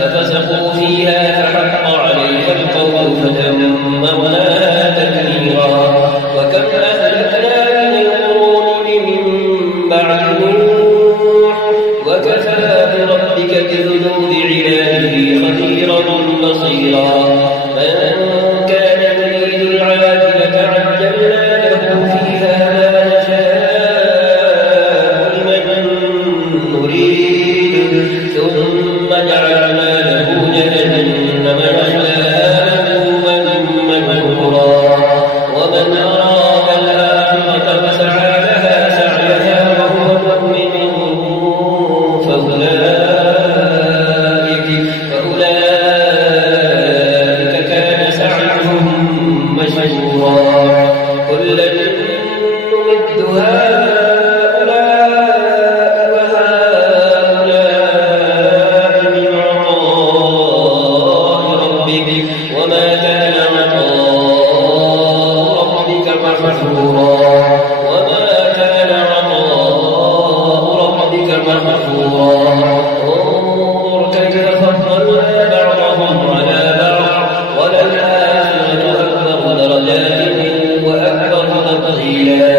ففسقوا فيها فحق عليها فدمرناها تدميرا وكم أهلكنا من القرون من بعد نوح وكفى بربك بذنوب عباده خبيرا بصيرا من كان يريد العاجلة عجلنا له فيها ما نشاء لمن نريد ثم جعلنا له جهنم يصلاها مذموما مدحورا ومن أراد الآخرة وسعى لها سعيها وهو مؤمن فأولئك كان سعيهم مشكورا كلا نمد هؤلاء وهؤلاء من عطاء ربك وما كان عطاء ربك محظورا وما كان عطاء ربك محظورا انظر كيف فضلنا بعضهم على بعض وللآخرة أكبر درجات وأكبر تفضيلا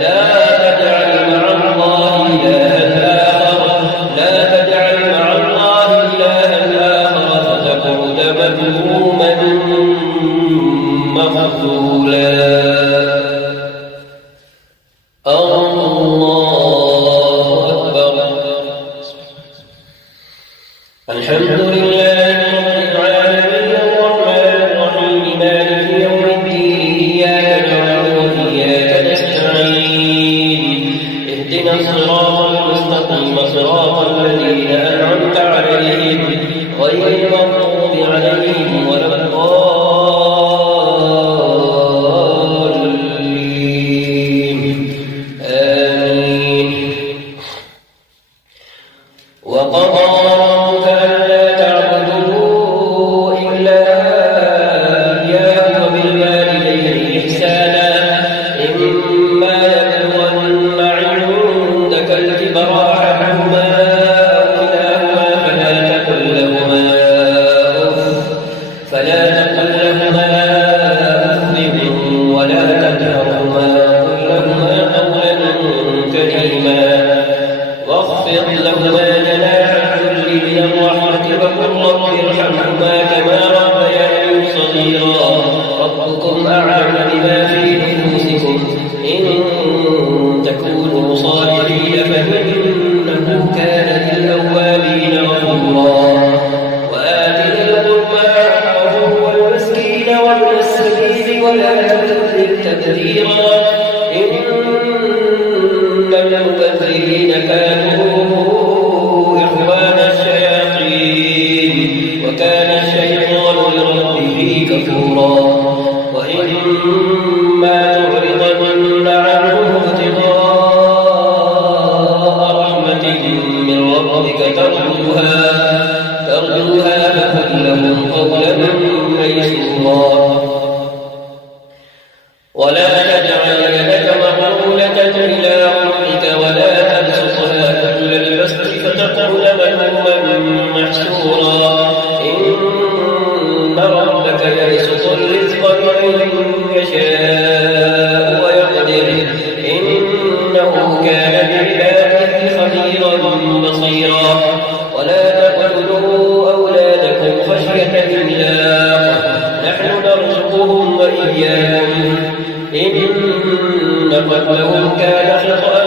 لا تجعل مع الله إلها آخر فتقعد مذموما مخذولا الله أكبر الحمد لله رب العالمين الرحمن الرحيم مالك يوم الدين إياك نعبد وإياك نستعين اهدنا الصراط المستقيم صراط الذين أنعمت عليهم غير المغضوب عليهم ولا الضالين آمين وقضى ربك ألا تعبدوا إلا إياه وبالوالدين إحسانا إما يبلغن عندك الكبر أحدهما أو كلاهما فلا تقل لهما أف ولا تنهرهما وقل لهما قولا كريما واخفض لهما جناح الذل من الرحمة وقل رب ارحمهما كما ربياني صغيرا ربكم أعلم بما في نفوسكم إن تكونوا صالحين فإنه كان للأوابين غفورا وآت ذا القربى حقه والمسكين وابن السبيل ولا تبذر تبذيرا إن المبذرين كانوا إخوان الشياطين وكان الشيطان لربه كفورا وإما تعرضن عنهم ابتغاء رحمة من ربك ترجوها فقل لهم قولا ميسورا ولا تجعل يدك مغلولة إلى عنقك ولا تبسطها كل البسط فتقعد مذموما محسورا إن ربك يبسط الرزق لمن يشاء ويقدر إنه كان بعباده خبيرا بصيرا ولا تقتلوا أولادكم خشية إملاق نحن نرزقهم وإياكم إن قتلهم كان خطأ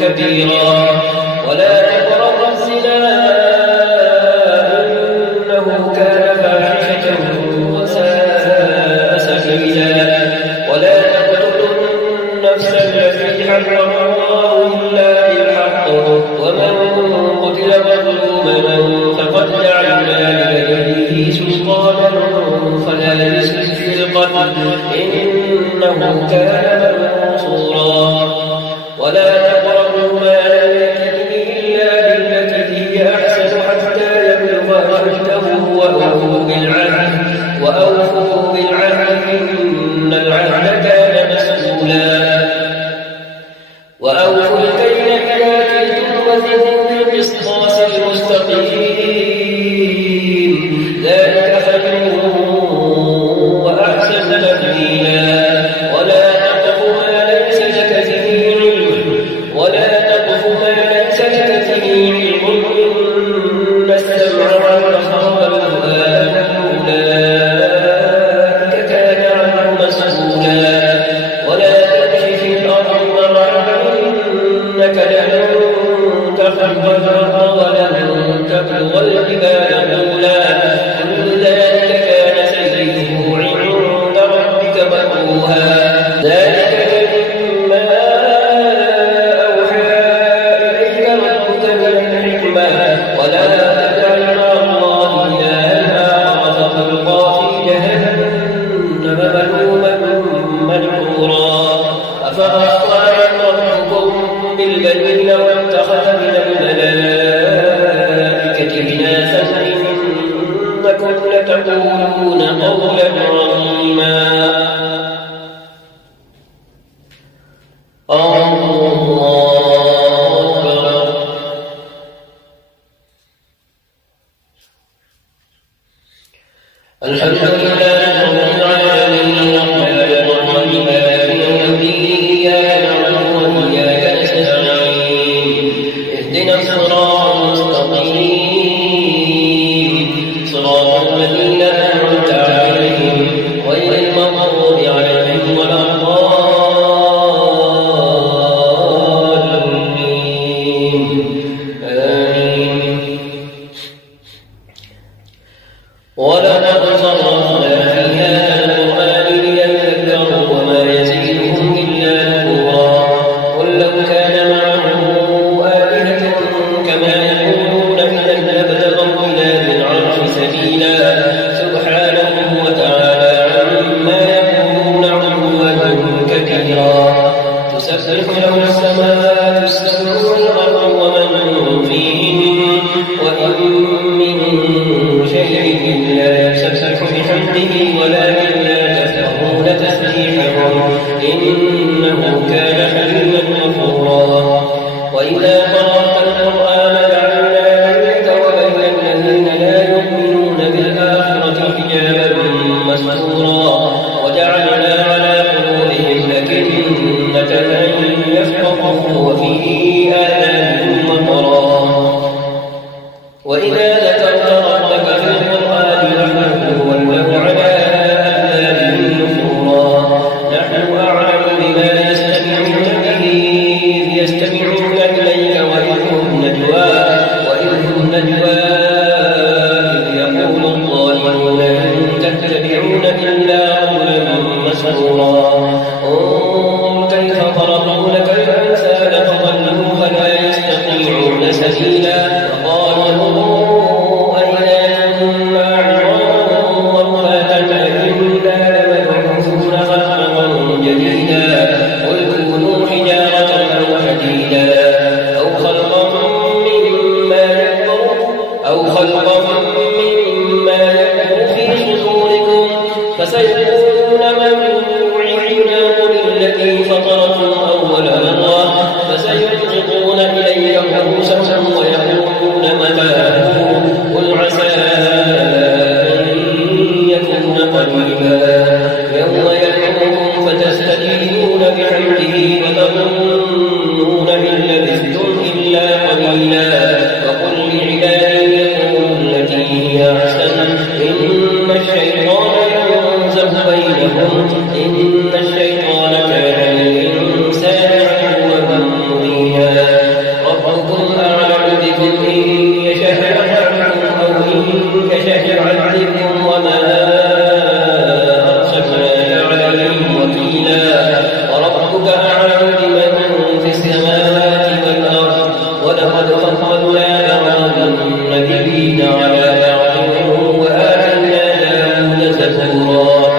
كبيرا ولا تقربوا الزنا إنه كان فاحشة وساء سبيلا ولا تقتلوا النفس التي حرم الله إلا بالحق ومن قتل مظلوما فقد جعلنا لوليه سلطانا فلا يسرف في القتل إنه كان منصورا ولا تقربوا مال اليتيم إلا بالتي هي أحسن حتى يبلغ أشده وأوفوا بالعهد إن العهد كان مسؤولا وأوفوا الكيل إذا كلتم وزنوا بالقسطاس المستقيم ذلك خير فستقولون قولا عظيما. الحمد لله رب العالمين الرحمن الرحيم مالك يوم الدين إياك نعبد وإياك نستعين اهدنا الصراط المستقيم صراط الذين أنعمت عليهم غير المغضوب عليهم ولا الضالين آمين. ولقد صرفنا في هذا القرآن ليذكروا وما يزيدهم إلا نفورا. قل لو كان معه آلهة كما يقولون إذا لابتغوا إلى ذي العرش سبيلا سبحانه وتعالى عما يقولون علوا كبيرا. تسبح له السماوات السبع والأرض ومن فيهن وإن من شيء لا يسبح بحمده ولكن لا تفقهون تسبيحهم إنه كان حليما غفورا. وإذا قرأت القرآن جعلنا بينك وبين الذين لا يؤمنون بالآخرة حجابا مستورا وجعلنا على قلوبهم أكنة أن يفقهوه وفي آذانهم وقرا. وإذا ذكرت ربك في القرآن وحده ولوا على أدبارهم نفورا. نحن أعلم بما يستمعون به يستمعون إليك وإذ هم نجوى إذ يقول الظالمون إن تتبعون إلا رجلا مسحورا. انظر كيف ضربوا لك الأمثال فضلوا فلا يستطيعون سبيلا. قالوا أئذا كنا عظاما ورفاتا أئنا لمبعوثون خلقا جديدا. قل كونوا حجارة أو حديدا أو خلقا مما يكبر في صدوركم فسيقولون من يعيدنا قل الذي فطركم أول مرة فسينغضون إليك رؤوسهم ويقولون متى قل عسى أن يكون قريبا. يوم يدعوكم فتستجيبون بحمده وتظنون إن لبثتم إلا قليلا. وقل لعبادي يقولوا التي هي أحسن إن الشيطان ينزغ بينهم إن الشيطان كان للإنسان عدوا مبينا. ربكم أعلم بكم إن يشاء يرحمكم أو إن يشاء يعذبكم وما أرسلناك عليهم وكيلا. وربك أعلم بمن في السماوات والأرض ولقد فضلنا بعض النبيين على بعض وآتينا داود زبورا.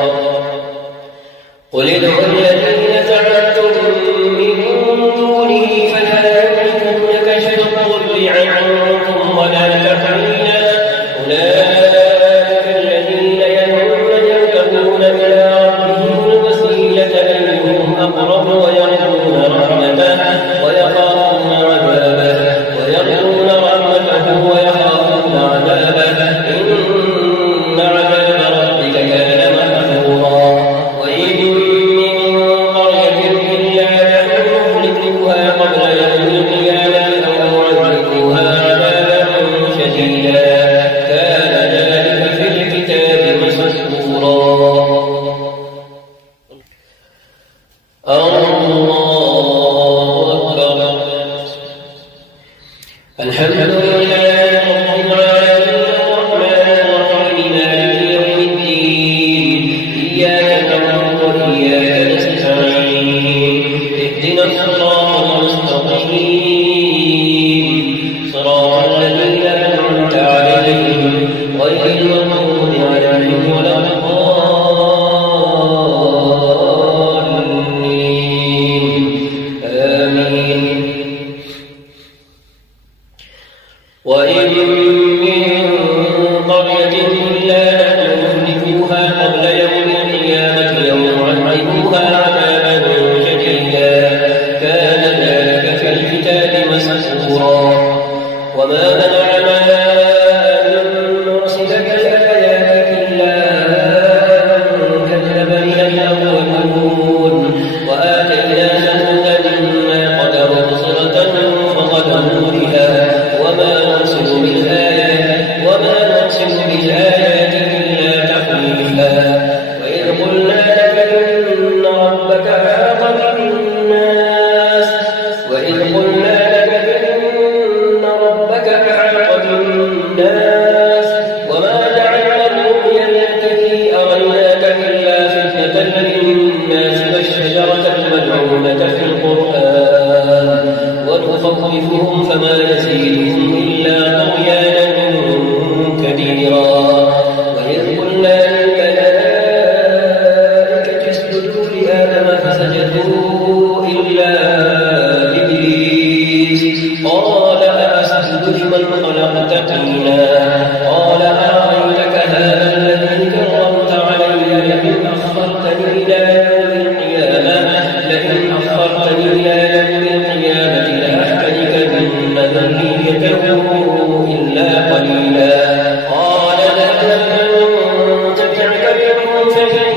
فإن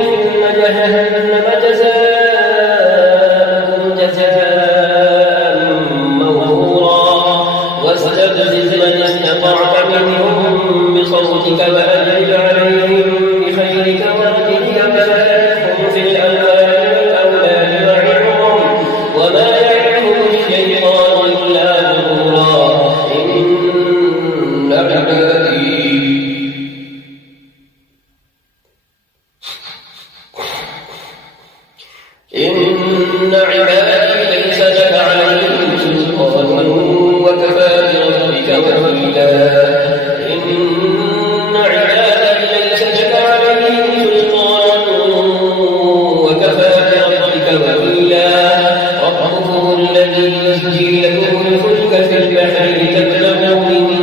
جهنم جزاؤكم جزاء موفورا واستفزز من استطعت منهم بصوتك وأجلب عليهم بخيلك ورجلك وشاركهم في الأموال والأولاد وعظهم وما يعظهم الشيطان إلا غرورا إن عبادي ليس لك عليهم سلطان وكفى بربك وكيلا إن عبادي ليس لك عليهم سلطان وكفى بربك وكيلا ربكم الذي يسجي لكم الفلك في البحر لتبتغوا من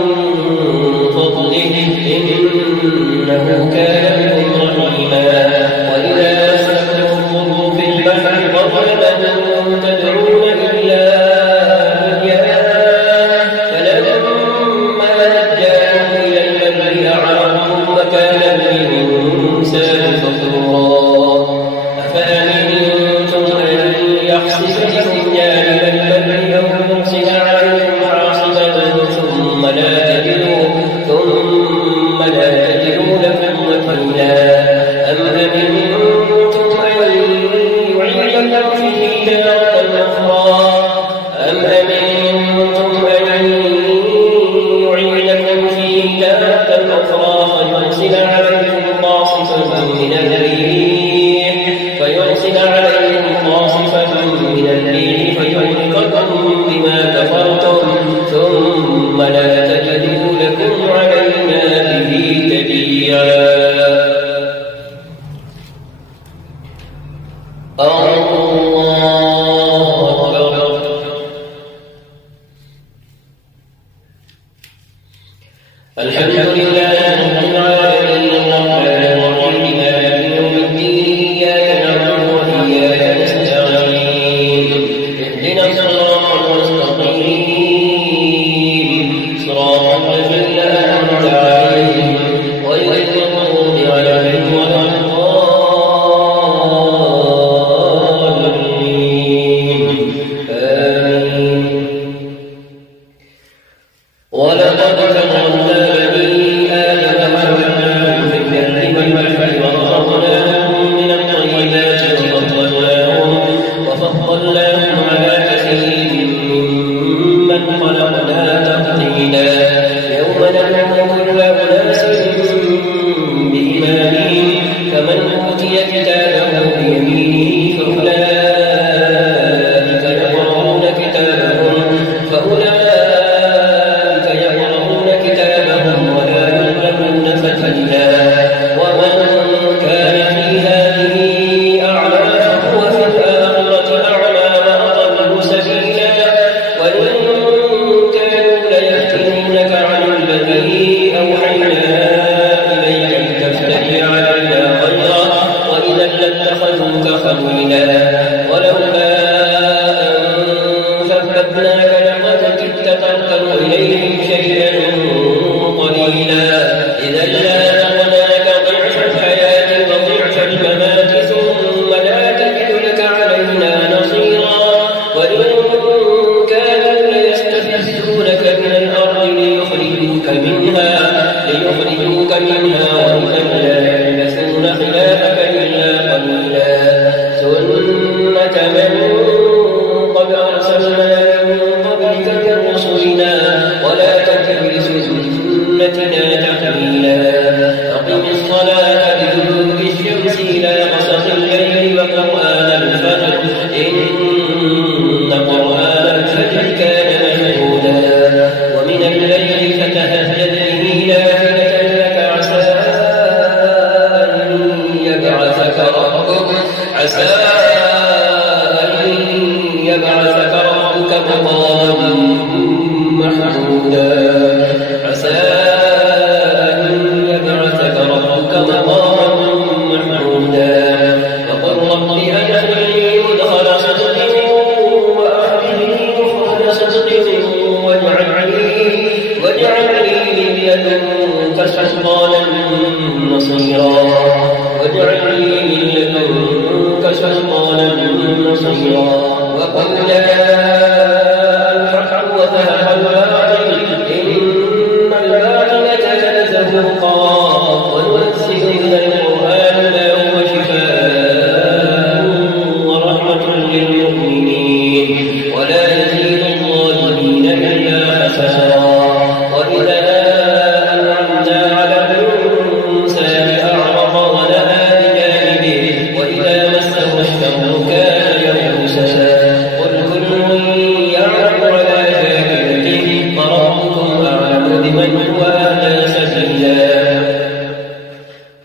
فضله إنه كان بكم رحيما وإذا مسكم الضر في البحر ضللتم تدعون إلا إياه فلما نجاكم إلى البر أعرضتم وكان الإنسان كفورا أفأمنتم أن يخسف بكم جانب البر أو يرسل عليكم حاصبا ثم لا تجدوا لكم وكيلا أم أمنتم أن يعيدكم فيه تارة أخرى فيرسل عليكم قاصفا من الريح فيغرقكم بما كفرتم ثم لا تجدوا لكم علينا به تبيعا الله أكبر الحمد لله رب العالمين الرحمن الرحيم مالك يوم الدين إياك نعبد وإياك نستعين اهدنا الصراط المستقيم صراط الذين أنعمت عليهم غير المغضوب عليهم ولا الضالين آمين ولقد كرمنا بني آدم وحملناهم في البر والبحر ورزقناهم من الطيبات وفضلناهم على كثير ممن خلقنا تفضيلا يوم ندعو كل أناس بإمامهم فمن أوتي كتابه بيمينه فأولئك يقرؤون كتابهم ولا يظلمون فتيلا ومن كان في هذه أعمى فهو في الآخرة أعمى وأضل سبيلا وإن كانوا ليفتنونك عن الذي أوحينا إليك لتفتري علينا غيره وإذا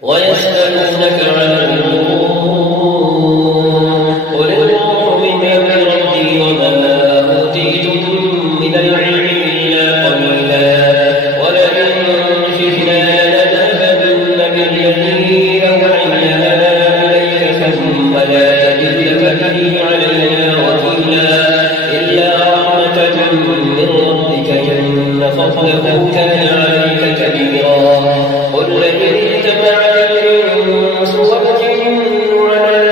ويسألونك عن الروح قل الروح من أمر ربي وما أوتيتم من العلم إلا قليلا ولئن شئنا لنذهبن بالذي أوحينا إليك ثم لا تجد لك به علينا وكيلا إلا رحمة من ربك إن فضله كان عليك كبيرا قل لئن اجتمعت الإنس والجن على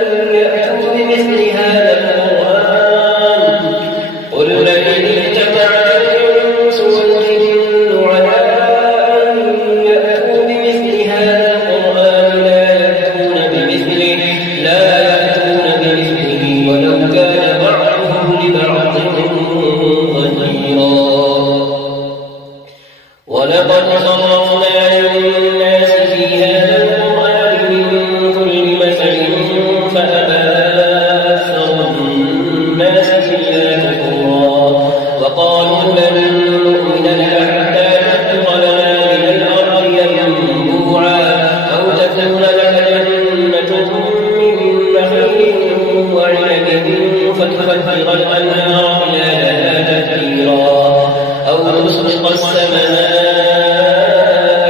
أن يأتوا بمثل هذا القرآن قل لئن اجتمعت الإنس والجن على أن يأتوا بمثل هذا القرآن لا يأتون بمثله ولو كان بعضهم لبعض ظهيرا ولقد صرفنا للناس في هذا القرآن من كل مثل فأبى أكثر الناس إلا كفورا وقالوا لن نؤمن لك حتى تفجر لنا من الأرض ينبوعا أو تكون لك جنة من نخيل وعنب فتفجر الأنهار خلالها تفجيرا أو تسقط السماء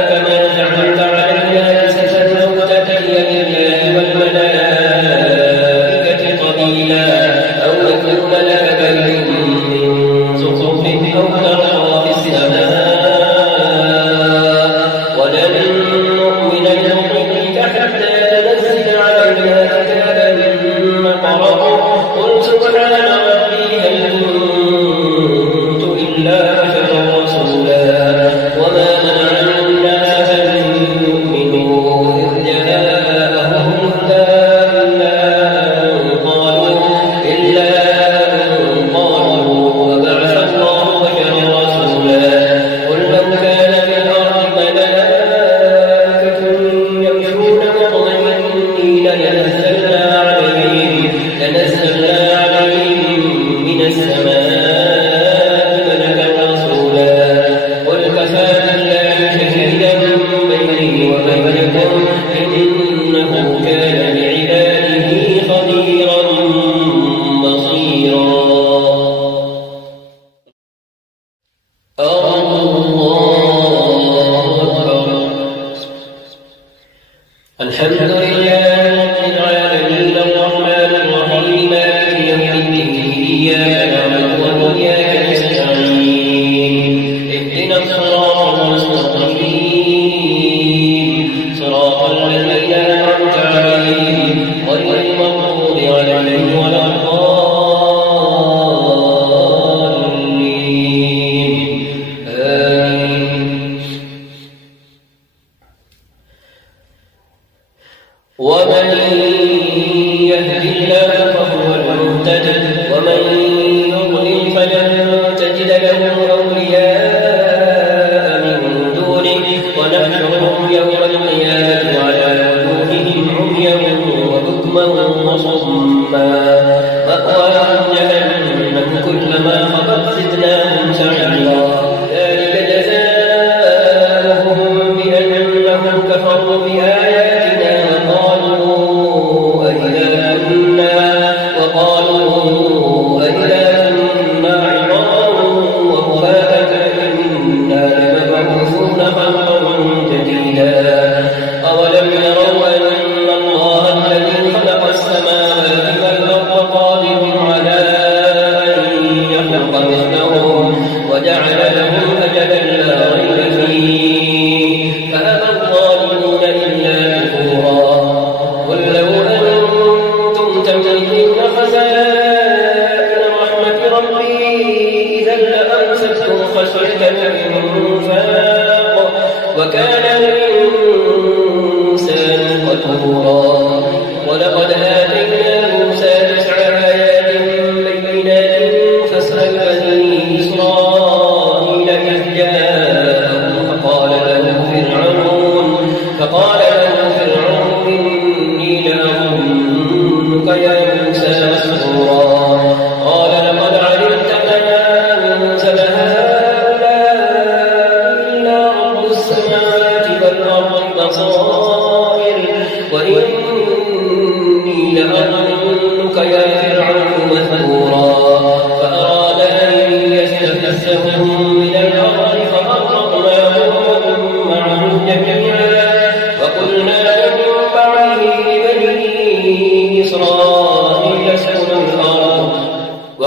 كما زعمت علينا كسفا أو تأتي بالله والملائكة قبيلا أو يكون لك بيت من زخرف أو ترقى في السماء ولن نؤمن لرقيك حتى تنزل علينا كتابا نقرأه قل سبحان ربي هل كنت إلا بشرا رسولا وما منع الناس أن يؤمنوا إذ جاءهم الهدى إلا أن قالوا وبعث الله بشرا رسولا قل لو كان في الأرض ملائكة يمشون مطمئنين لنزلنا عليهم من السماء ملكا رسولا قل كفى بالله شهيدا بيني وبينكم إنه كان بعباده خبيرا بصيرا الله أكبر الحمد لله رب العالمين الرحمن الرحيم مالك يوم الدين إياك نعبد وإياك نستعين اهدنا الصراط المستقيم صراط الذين أنعمت عليهم غير المغضوب عليهم ولا الضالين آمين ومن يهد الله فهو المهتد ومن يضلل فلن تجد له أولياء من دونه ونحشرهم يوم القيامة على وجوههم عميا وبكما وصما مأواهم جهنم كلما خبت زدناهم سعيرا ذلك جزاؤهم بأنهم كفروا بآياتنا وقالوا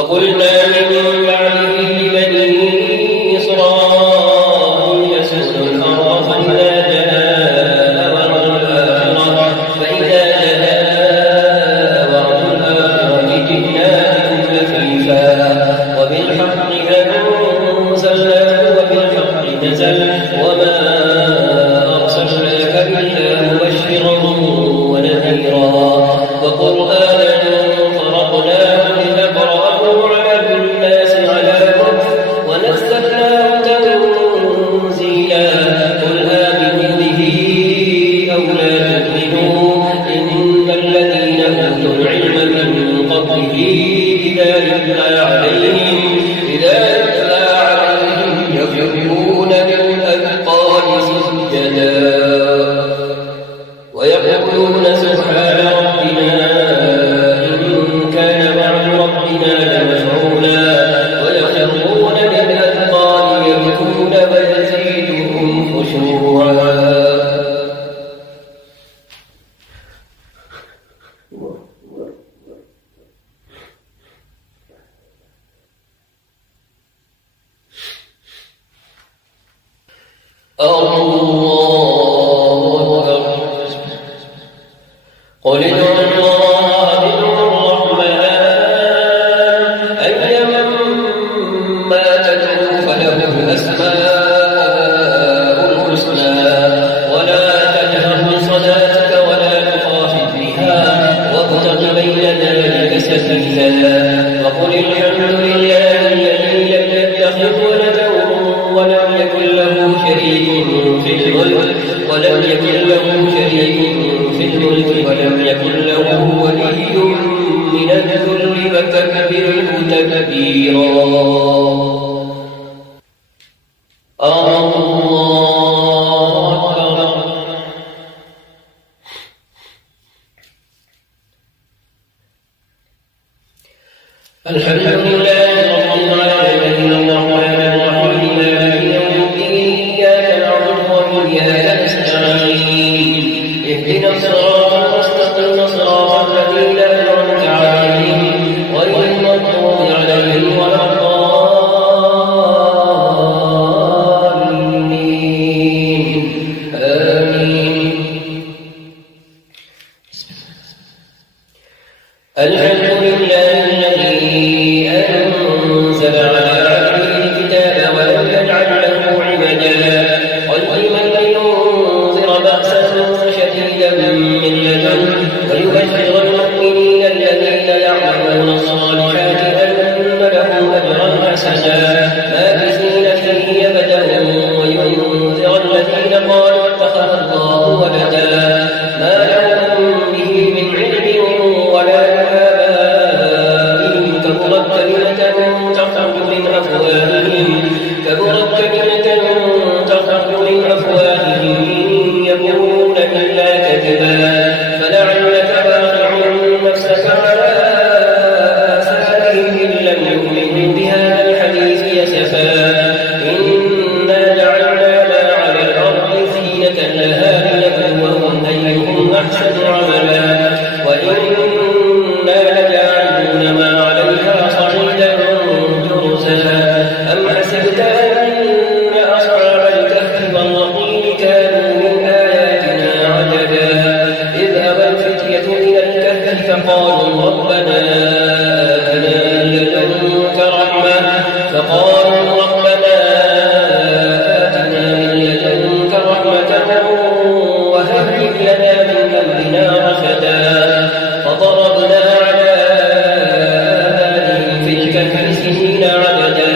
وقلنا من بعده لبني إسرائيل اسكنوا الأرض فإذا جاء وعد الآخرة جئنا بكم لفيفا وبالحق أنزلناه وبالحق نزل وما أرسلناك إلا مبشرا ونذيرا وقرآنا فرقناه لتقرأه على الناس على مكث ونزلناه تنزيلا قل آمنوا به أو لا تؤمنوا إن الذين أوتوا العلم من قبله إذا يتلى عليهم يخرون للأذقان سجدا ويقولون سبحان ربنا إن كان وعد ربنا لمفعولا ويخرون للأذقان يبكون ويزيدهم خشوعا. قل ادعوا الله ادعوا الرحمن أيما تدعوا فله الأسماء الحسنى ولا تجهر بصلاتك ولا تخافت بها وابتغ بين ذلك سبيلا وقل الحمد لله الذي لم يتخذ ولدا ولم يكن له شريك في الملك ولم يكن له ولي من الذل وكبره تكبيرا. الله أكبر. الحمد لله رب العالمين الرحمن الرحيم مالك يوم الدين إياك نعبد وإياك نستعين اهدنا الصراط المستقيم صراط الذين أنعمت عليهم غير المغضوب عليهم ولا الضالين آمين. الحمد لله الذي أنزل على عبده الكتاب ولم يجعل له عوجا قيما لينذر بأسا شديدا من لدنه ويبشر المؤمنين الذين يعملون الصالحات أن لهم أجرا حسنا ماكثين فيه أبدا وينذر الذين قالوا اتخذ الله ولدا ما لهم به من علم ولا آبائهم كبرت كلمة تخرج من أفواههم يقولون إلا كذبا فلعلك باخع نفسك على آثارهم إن لم يؤمنوا بهذا الحديث يسفا إنا جعلنا ما على الأرض زينة لها لنبلوهم أيهم أحسن عملا وإنا لجاعلون ما عليها صعيدا جرزا. أم حسبت أن أصحاب الكهف والرقيم كانوا من آياتنا عجبا إذ أوى الفتية إلى الكهف فقالوا ربنا آتنا من لدنك رحمة وهيئ لنا من أمرنا رشدا فضربنا على آذانهم في الكهف سنين عددا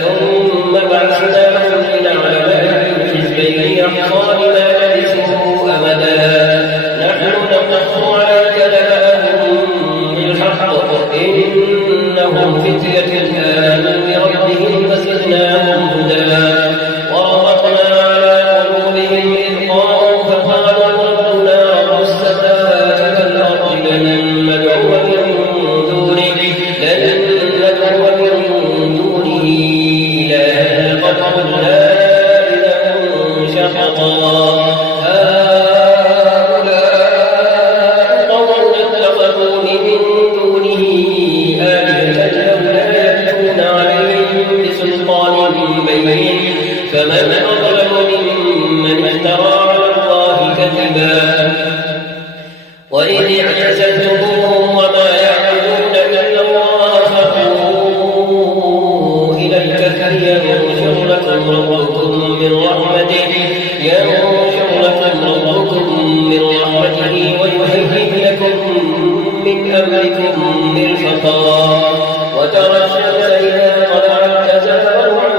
ثم بعثناهم لنعلم أي الحزبين يحصى لما لبثوا أمدا نحن نقص عليك نبأهم بالحق إنهم فتية آمنوا بربهم فزدناهم هدى وربطنا على قلوبهم إذ قاموا فقالوا ربنا رب السماوات وإذ اعتزلتموهم وما يعبدون إلا الله فأووا إلى الكهف ينشر لكم ربكم من رحمته ويهيئ لكم من أمركم مرفقا وترى الشمس إذا طلعت تزاور عن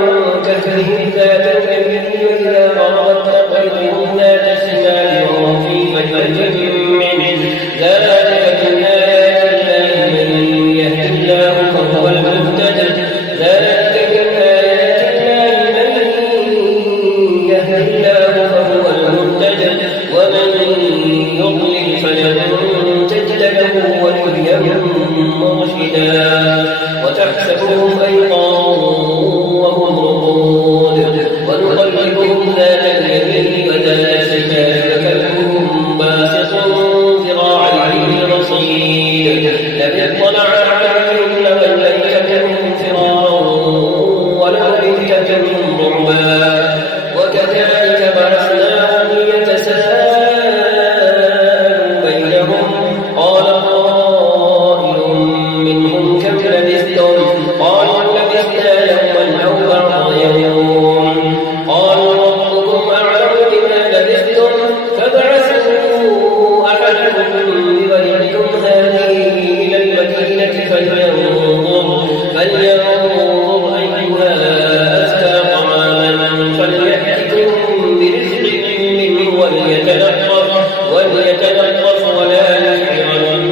كهفهم ذات اليمين إذا غربت تقرضهم ذات الشمال وهم في فجوة منه ذلك من آيات الله من يهد الله فهو المهتد ذلك من آيات الله من يهد الله فهو المهتد ومن يضلل فلن تجد له وليا مرشدا وتحسبهم أيقاظا وهم رقود ونقلبهم ذات اليمين وذات الشمال وكلبهم باسط ذراعيه بالرصيد لئن اطلع عليهم لوليت منهم فرارا ولوليت منهم رعبا وكذلك بعثناهم ليتساءلوا بينهم قال قائل منهم كم لبثتم قالوا لبثنا يوما أو بعض يوم قالوا ربكم أعلم بما لبثتم فابعثوا أحدكم بورقكم هذه إلى المدينة فلينظر أيها أزكى طعاما فليأتكم برزق منه وليتلطف ولا يحرمن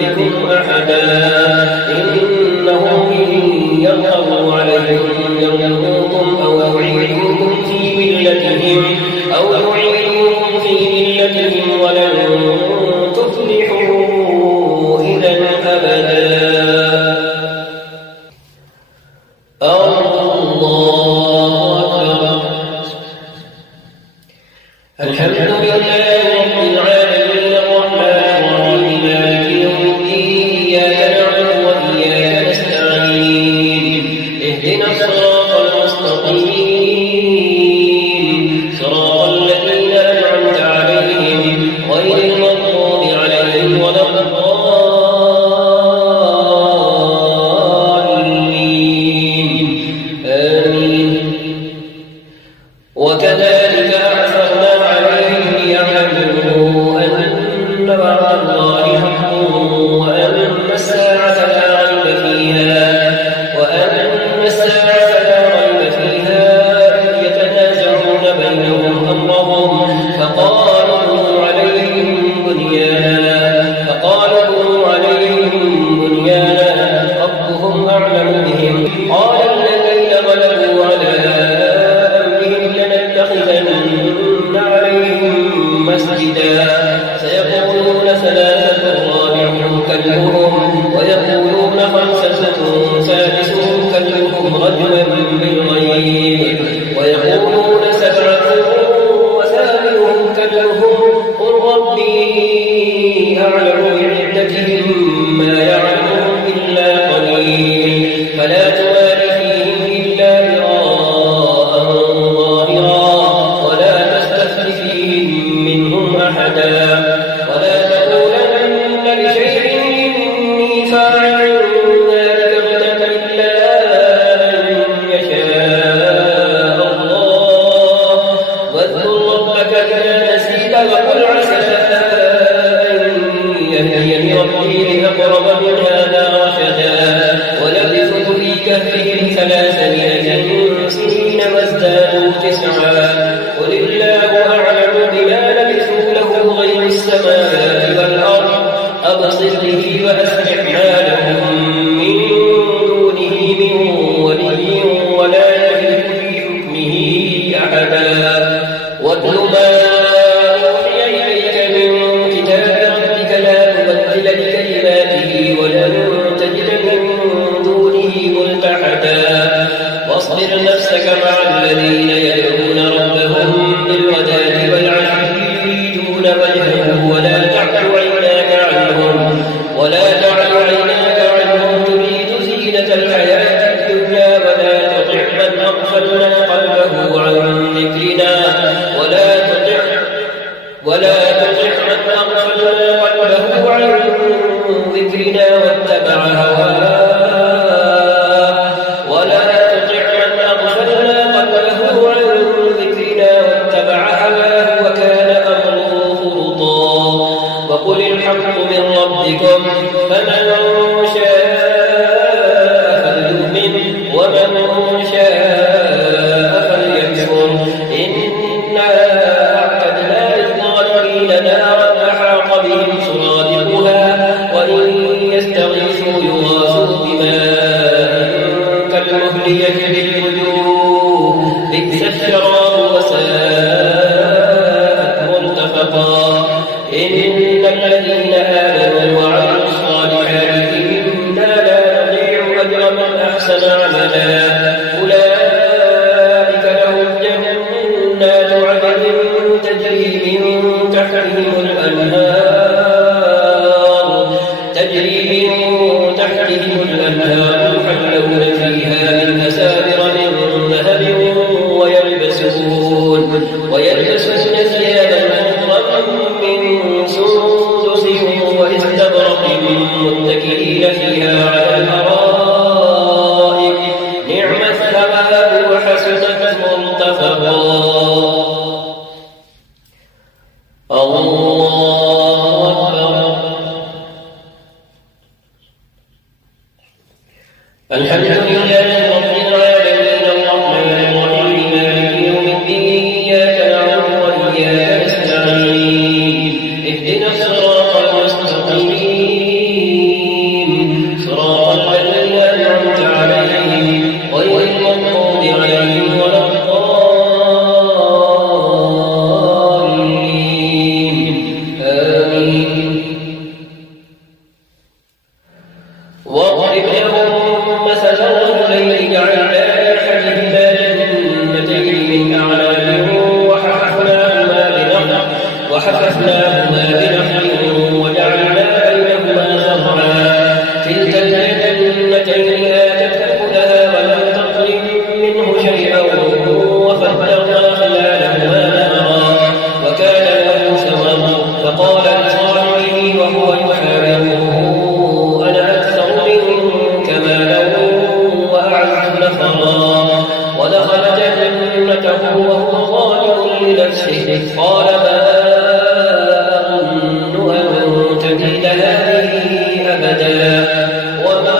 بكم أحدا إنهم إن يظهروا عليكم يرجوكم أو يعيدوكم في ملتهم ولن تفلحوا إذا أبدا. الله أكبر. الحمد لله رب العالمين الرحمن الرحيم مالك يوم الدين إياك نعبد وإياك نستعين اهدنا الصراط المستقيم صراط الذين أنعمت عليهم غير المغضوب عليهم ولا الضالين آمين. وكذلك أعثرنا عليهم ليعلموا أن وعد الله حق وأن الساعة لا ريب فيها إذ يتنازعون بينهم أمرهم فقالوا بنوا عليهم بنيانا ربهم أعلم بهم قال الذين غلبوا على لنتخذن عليهم مسجدا سيقولون ثلاثة رابعهم كلبهم ويقولون خمسة سادسهم كلبهم رجما بالغيب ويقولون سبعة وثامنهم كلبهم قل ربي أعلم بعدتهم ما يعلمهم إلا قليل فلا توال فيهم إلا مراء ظاهرا ولا تستفت فيهم منهم أحدا ولا تقولن لشيء إني فاعل ذلك غدا إلا أن يشاء الله واذكر ربك إذا نسيت وقل عسى أن يهديني ربي لأقرب من هذا رشدا ولبثوا في كهفهم 300 سنين وازدادوا 9 قل الله أعلم بما لبثوا له غيب السماوات والأرض أبصر به وأسمع ما لهم من دونه من ولي ولا يملك لحكمه أحدا واتل ما أوحي إليك من كتاب ربك لا مبدل لكلماته ولن تجد من دونه ملتحدا واصبر نفسك مع الذين يدعون ربهم بالغداة والعشي يريدون وجهه ولا تعد عيناك عنهم تريد زينة الحياة الدنيا ولا تطع من أغفلنا قلبه عن ذكرنا ولا تطع من أغفلنا أغفلنا قلبه عن ذكرنا واتبع هواه ولا تطع من أغفلنا قلبه عن ذكرنا واتبع هواه وكان أمره فرطا وقل الحق من ربكم فمن شاء فليؤمن ومن شاء فليكفر إنا أعتدنا للظالمين نارا أحاط بهم سرادقها وإن يستغيثوا يغاثوا بماء كالمهل يجري الوجوه بئس الشراب وساءت مرتفقا إن الذين آمنوا وعملوا الصالحات إنا لا نضيع أجر من أحسن عملا أولئك لهم جنات عدن تجري من تحتهم الأنهار يحلون فيها من أساور من ذهب ويلبسون ثيابا خضرا من سندس واستبرق متكئين فيها على الأرائك نعم الثواب وحسنت مرتفقا الله أكبر الحمد لله رب العالمين الرحمن الرحيم مالك يوم الدين إياك نعبد وإياك نستعين اهدنا الصراط المستقيم صراط الذين أنعمت عليهم غير المغضوب عليهم ولا الضالين آمين واضرب لهم مثلا رجلين جعلنا لأحدهما جنتين من أعناب وحففناهما بنخل وجعلنا بينهما زرعا كلتا الجنتين آتت أكلها ولم تظلم منه شيئا وفجرنا خلالهما نهرا وكان له ثمر فقال لصاحبه وهو يحاوره أنا أكثر منك مالا وأعز نفرا ودخل جنته وهو ظالم لنفسه قال ما أظن أن تبيد هذه أبدا وما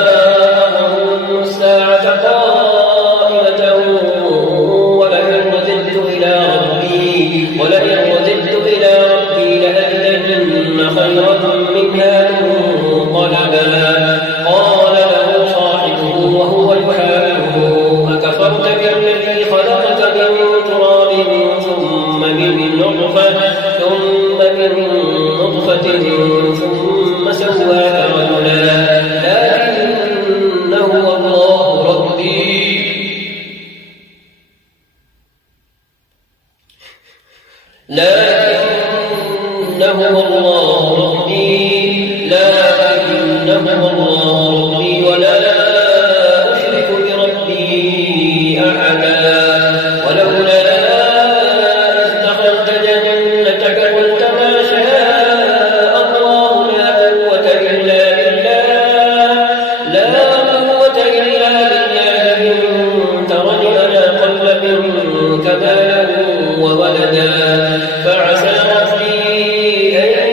أظن الساعة قائمة ولئن رددت إلى ربي لأجدن خيرا منها منقلبا قال له صاحبه وهو يحاوره أكفرت بالذي خلقك من تراب ثم من نطفة ثم سواك رجلا لكنه الله ربي ولا أشرك بربي أحدا ولولا إذ دخلت جنتك قلت ما شاء الله لا قوة إلا بالله إن ترني أنا أقل منك مالا وولدا فعسى ربي أن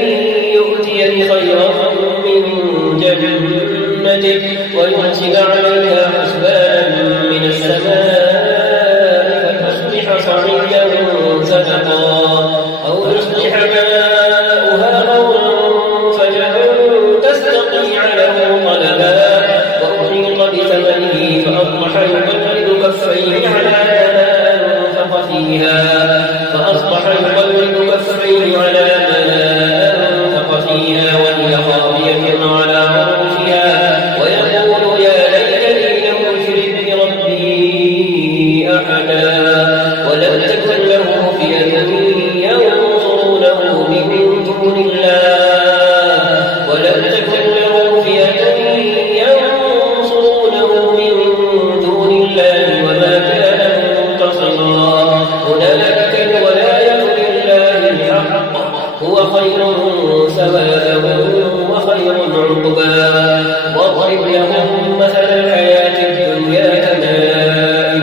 خير ثوابا وخير عقبا واضرب لهم مثل الحياة الدنيا كماء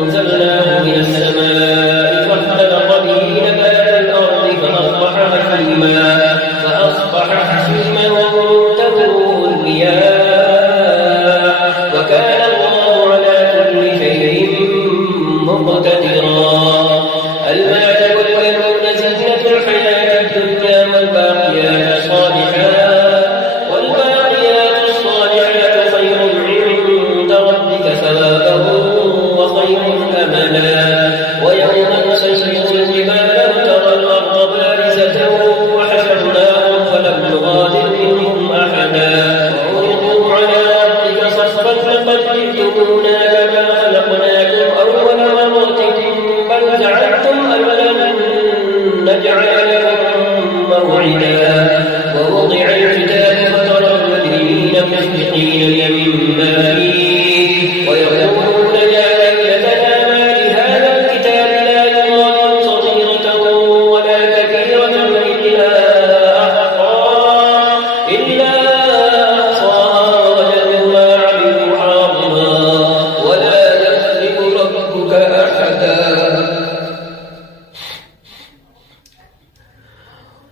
أنزلناه من السماء فاختلط به نبات الأرض فأصبح حشيما وتذروه الرياح وكان الله على كل شيء مقتدرا. المال والبنون زينة الحياة الدنيا والباقيات الصالحات خير عند ربك ثوابا وخير أملا. ويوم نسير الجبال وترى الأرض بارزة وحشرناهم فلم نغادر منهم أحدا وعرضوا على ربك صفا لقد جئتمونا كما خلقناكم أول مرة بل زعمتم أن لن نجعل لكم موعدا. ووضع الكتاب فترى المجرمين مشفقين مما فيه ويقولون يا ليتنا ما لهذا الكتاب لا يغادر صغيرة ولا كبيرة إلا أحصاها ووجدوا ما عملوا حاضرا ولا يظلم ربك أحدا.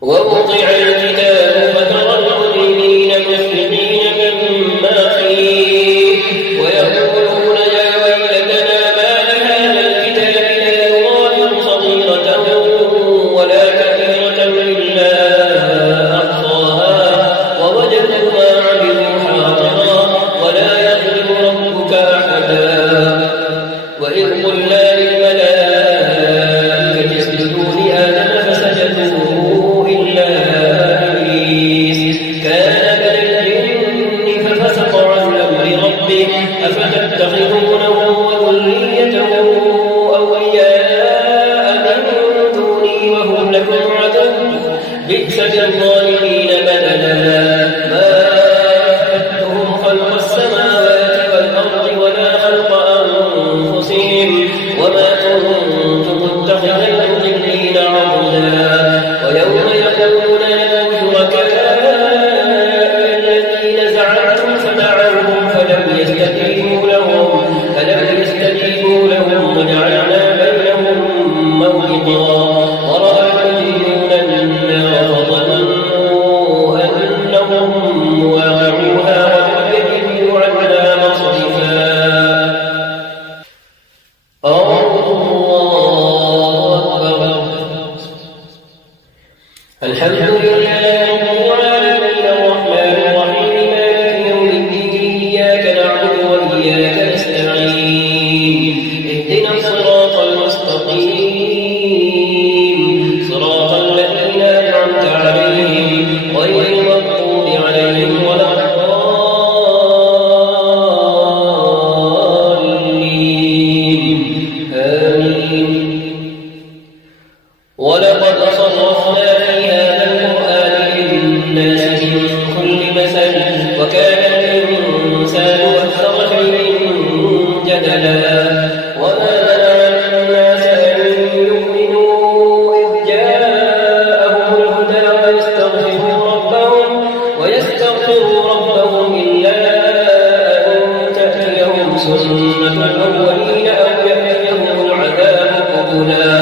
ووضع الكتاب فترى المجرمين مشفقين مما فيه ويقولون يا ويلتنا ما لهذا الكتاب لا يغادر صغيرة ولا كبيرة إلا أحصاها ووجدوا ما عملوا حاضرا ولا يظلم ربك أحدا. وإذ قلنا للملائكة اسجدوا لآدم فسجدوا إلا إبليس كان من الجن ففسق عن أمر ربه أفتتخذونه وذريته أولياء من دوني وهم لكم عدو بئس للظالمين بدلا. ما أشهدتهم خلق السماوات والأرض ولا خلق أنفسهم وما كنت متخذ المضلين عضدا. ويوم يقولون لهم شركاء الذين زعمتم فدعوهم فلم يستجيبوا لهم وجعلنا بينهم موبقا. ورأى المجرمون النار فظنوا أنهم مواقعوها ولم يجدوا عنها مصرفا. الحمد لله رب العالمين الرحمن الرحيم مالك يوم الدين إياك نعبد وإياك نستعين اهدنا الصراط المستقيم صراط الذين أنعمت عليهم غير المغضوب عليهم ولا الضالين آمين. ولقد صرفنا في هذا القرآن للناس من كل مثل وكان الإنسان أكثر شيء جدلا. وما منع الناس أن يؤمنوا إذ جاءهم الهدى ويستغفروا ربهم إلا أن تأتيهم سنة الأولين أو يأتيهم العذاب قبلا.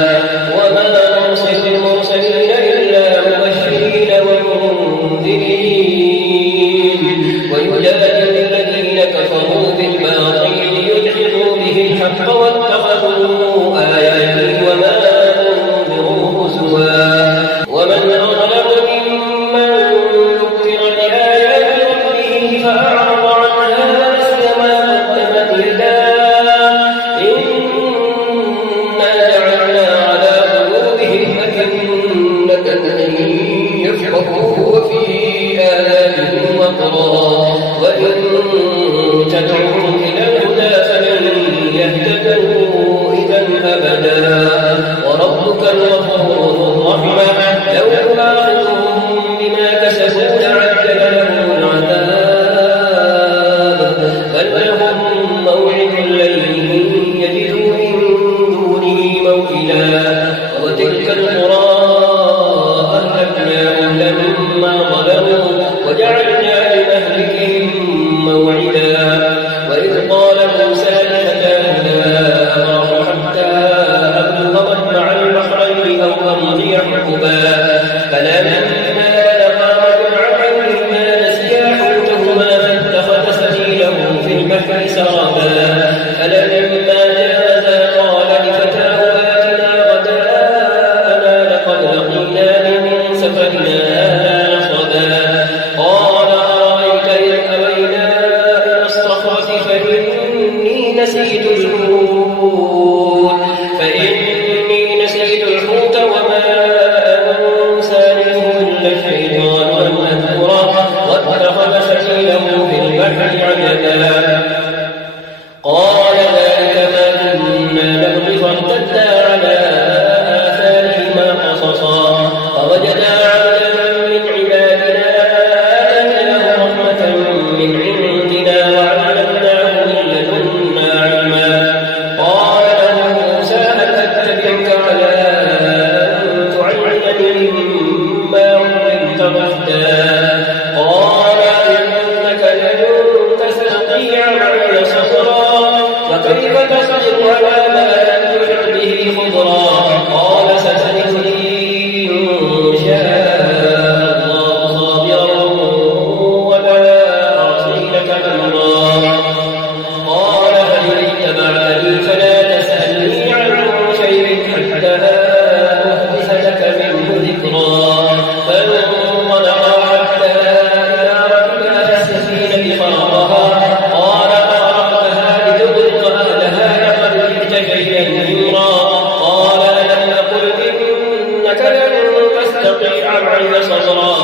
وما نرسل المرسلين إلا مبشرين ومنذرين ويجادل الذين كفروا بالباطل ليدحضوا به الحق واتخذوا آياتي وما أنذروا هزوا. ومن أظلم ممن ذكر بآيات ربه فأعرض عنها ونسي ما قدمت يداه إنا جعلنا على قلوبهم أكنة أن يفقهوه وفي آذانهم وقرا وإن تدعوهم إلى الهدى فلن يهتدوا إذا أبدا. وربك الغفور ذو الرحمة لو يؤاخذهم بما كسبوا لعجل لهم العذاب بل لهم موعد لن يجدوا من دونه موئلا. حقبا فلما بلغا مجمعهما نسيا حوتهما فاتخذ سبيله في البحر سربا فلما جاوزا قال لفتاه آتنا غداءنا لقد لقينا من سفرنا هذا نصبا قال أرأيت إذ أوينا إلى الصخرة فإني نسيت الحوت وما أنسانيه إلا الشيطان أن أذكره واتخذ سبيله في البحر عجبا قال ذلك ما كنا نبغي فارتدا على آثارهما قصصا فوجدا عبدا من عبادنا آتيناه رحمة من عندنا وعلمناه من لدنا علما قال له موسى هل أتبعك على أن تعلمني مما علمت رشدا قال إنك لن تستطيع معي صبرا وكيف تصبر على ما لم تحط به خبرا قال ستجدني إن شاء الله صابرا ولا أعصي لك أمرا قال هل اتبعتني فلا تسألني عن شيء حتى أحدث لك منه ذكرا فانطلقا حتى إذا ركبا في السفينة خرقها قال أخرقتها لتغرق أهلها لقد جئت شيئا إمرا قال ألم أقل إنك لن تستطيع معي صبرا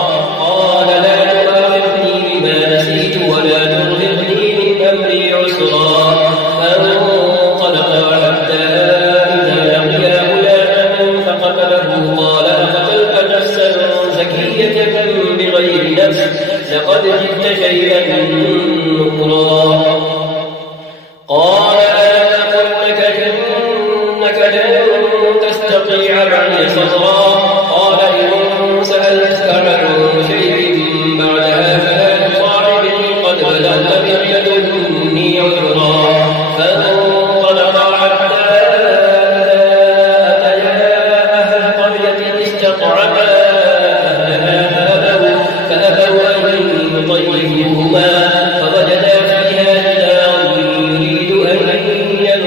قال لا تؤاخذني بما نسيت ولا ترهقني من أمري عسرا فانطلقا حتى إذا لقيا غلاما فقتله قال أقتلت نفسا زكية بغير نفس لقد جئت شيئا نكرا قال ألم أقل لك إنك لن تستطيع معي صبرا قال إن سألتك عن شيء بعدها فلا تصاحبني قد بلغت من لدني عذرا فانطلقا حتى أتيا أهل قرية استطعما أهلها فأبوا أن يضيفوهما فوجدا فيها جدارا يريد أن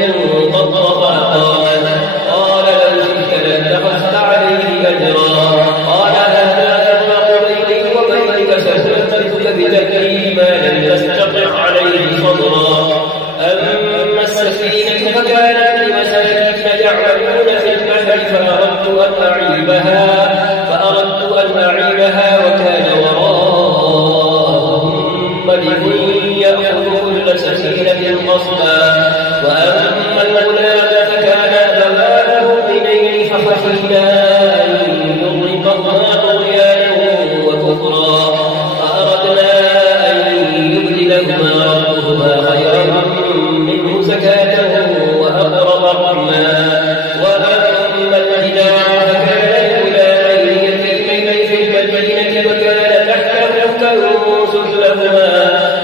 ينقض فأقامه قال لو شئت لاتخذت عليه أجرا قال هذا فرق بيني وبينك سأستغفرك بذكري ما لم تستطع عليه صبرا أما السفينة فكانت لمساكين يعملون في البحر فأردت أن أعيبها وكان وراءهم ملك يأخذ كل سفينة غصبا وأما الغلام فكان أبواه مؤمنين فخشينا أن يغرقهما طغيانا وكفرا فأردنا أن يبدلهما ربهما خيرا منه زكاة وأقرب رحما وأما الجدار فكان لغلامين يتيمين في المدينة وكان تحته كنز لهما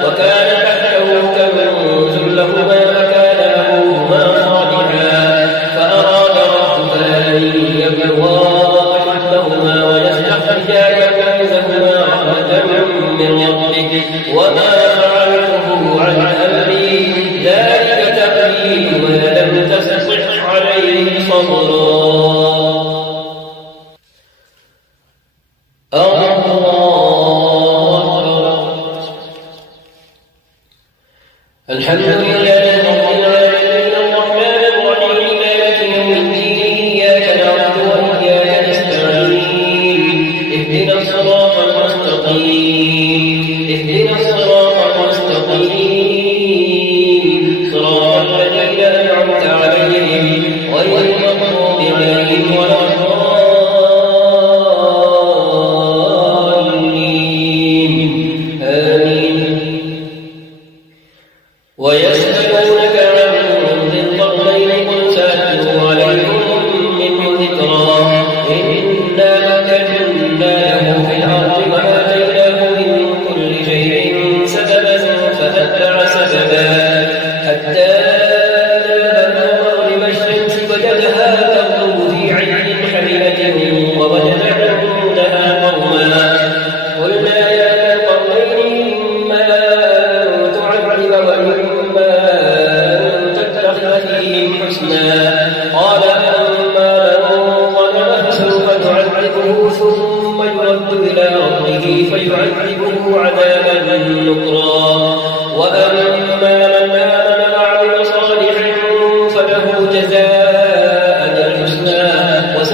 وكان أبوهما صالحا فأراد ربك أن يبلغا أشدهما ويستخرجا كنزهما رحمة من ربك وما فعلته عن أمري ذلك تأويل ما لم تستطع عليه صبرا الحمد لله رب العالمين الرحمن الرحيم مالك يوم الدين إياك نعبد وإياك نستعين اهدنا الصراط المستقيم صراط الذين أنعمت عليهم غير المغضوب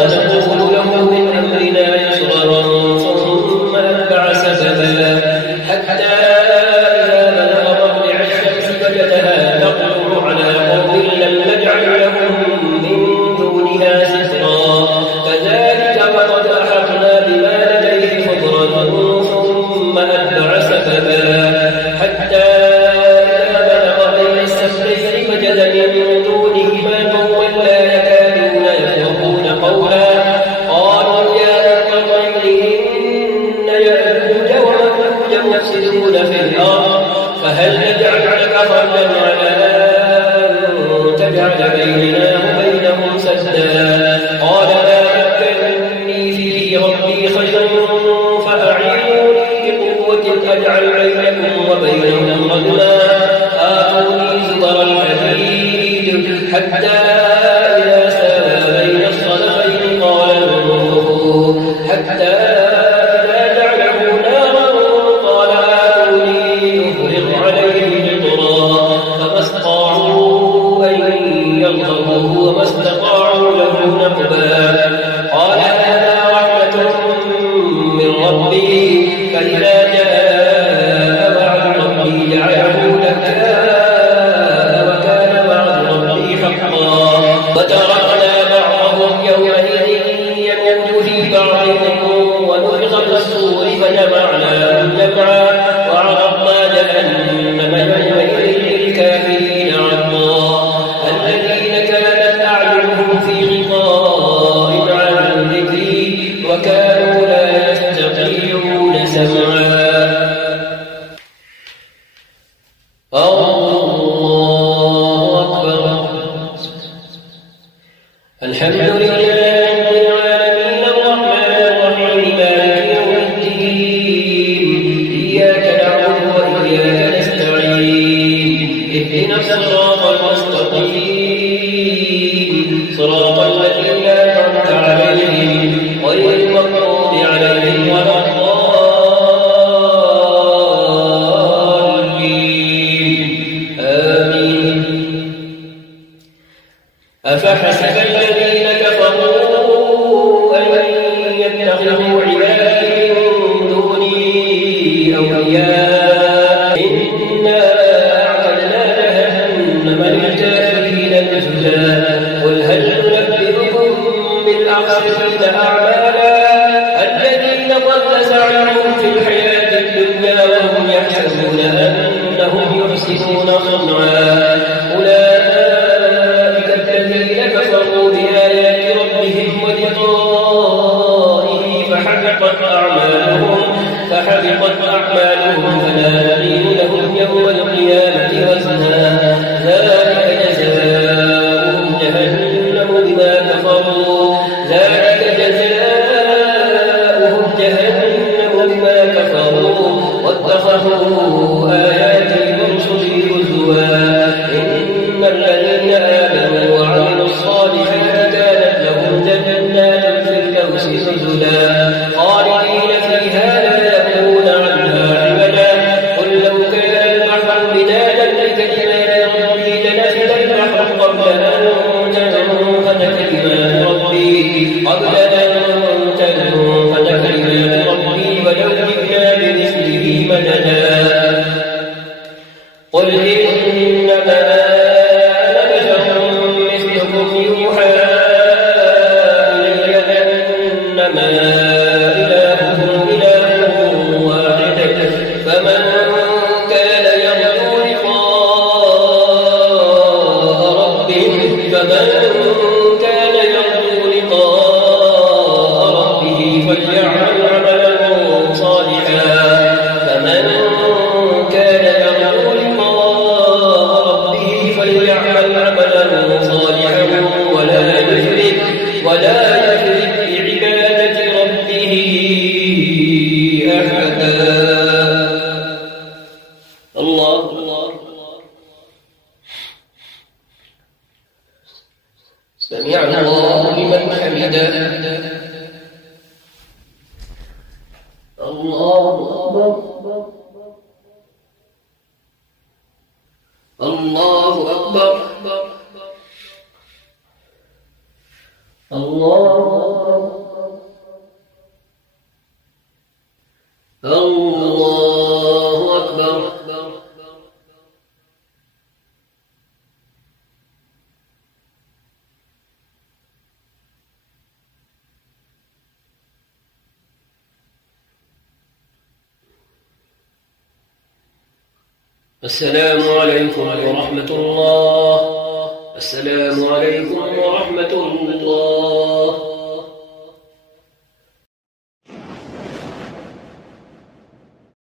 سنقول له من أمرنا يسرا ثم أتبع سببا حتى إذا بلغ مطلع الشمس وجدها تطلع على قوم لم نجعل لهم من دونها سترا كذلك وقد أحطنا بما لديه خبرا ثم أتبع سببا حتى إذا بلغ بين السدين وجد من دونهما قوما لا يكادون يفقهون قولا قالوا يا ذا القرنين إن يأجوج ومأجوج مفسدون في الأرض فهل نجعل لك خرجا على أن تجعل بيننا وبينهم سدا قال لا مكني فيه ربي خير فأعينوني بقوة أجعل بينكم وبينهم ردما آتوني زبر الحديد حتى إذا ساوى بين الصدفين قال انفخوا حتى إذا جعله نارا قال آتوني أفرغ عليه قطرا فما استطاعوا أن يظهروه وما استطاعوا له نقبا قال هذا رحمة من ربي فإذا جاء وعد ربي جعله دكا وكان وعد ربي حقا وتركنا بعضهم يومئذ يموت في بعضهم ونفخ في الصور فجمعناهم جمعا وعرضنا جهنم يومئذ للكافرين عرضا الذين كانت أعينهم في غطاء عن ذكري وكانوا لا يستطيعون سمعا الله أكبر الحمد لله رب العالمين الرحمن الرحيم مالك يوم الدين إياك نعبد وإياك نستعين اهدنا الصراط المستقيم صراط الذين أنعمت عليهم غير المغضوب عليهم ولا الضالين آمين أفحسب الذين كفروا أن يتخذوا عبادي من دوني أولياء إنا أعتدنا جهنم للكافرين نزلا قل هل ننبئكم بالأخسرين أعمالا الذين ضل سعيهم في الحياة الدنيا وهم يحسبون أنهم يحسنون صنعا أولئك الذين كفروا بآيات ربهم ولقائه فحبطت أعمالهم فلا نقيم لهم يوم القيامة وزنا ذلك جزاؤهم جهنم بما كفروا واتخذوا آياتي ورسلي هزوا إن الذين آمنوا وعملوا الصالحات كانت لهم جنات الفردوس نزلا خالدين فيها لا يبغون عنها عوجا قل لو كان البحر مدادا لكلمات ربي لنفد البحر قبل أن تنفد كلمات ربي ولو جئنا بمثله مددا قل إنما أنا بشر مثلكم يوحى إلي أنما إلهكم إله واحد فمن كان يرجو لقاء ربه فليعمل عملا صالحا ولا يشرك بعبادة ربه أحدا الله سمع الله لمن حمده الله أكبر الله أكبر الله السلام عليكم ورحمة الله. السلام عليكم ورحمة الله.